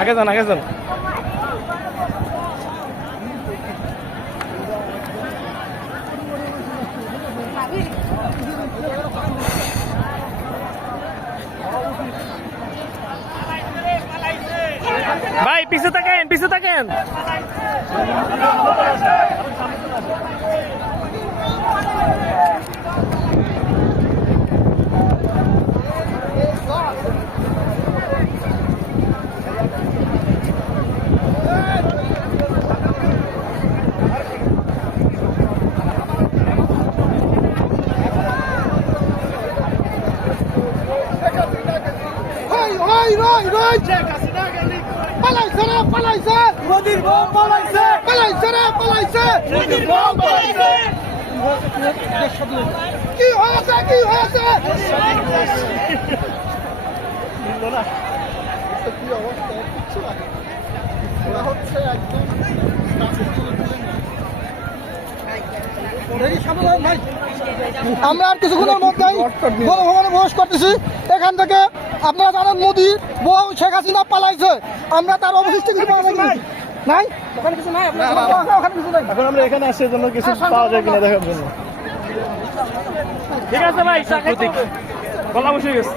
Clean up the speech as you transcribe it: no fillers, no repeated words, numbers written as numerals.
আগে যান আগে যান। ভাই পিছু থাকেন পিছু থাকেন। পালাইছে মোদির বউ পালাইছে পালাইছে মোদির বউ পালাইছে কি হয়েছে কি অবস্থা কিচ্ছু লাগে ওরা হচ্ছে একদম আমরা আর কিছুক্ষণের মধ্যেই গণভবনে প্রবেশ করতেছি। এখান থেকে আপনারা জানেন মোদি বউ শেখ হাসিনা পালাইছে। আমরা তার অবশিষ্ট কিছু পাওয়া যায় নাই, ওখানে কিছু নাই, ওখানে কিছু নাই। এখন আমরা এখানে আসার জন্য কিছু পাওয়া যায় কিনা দেখার জন্য। ঠিক আছে ভাই, গলা বসে গেছে।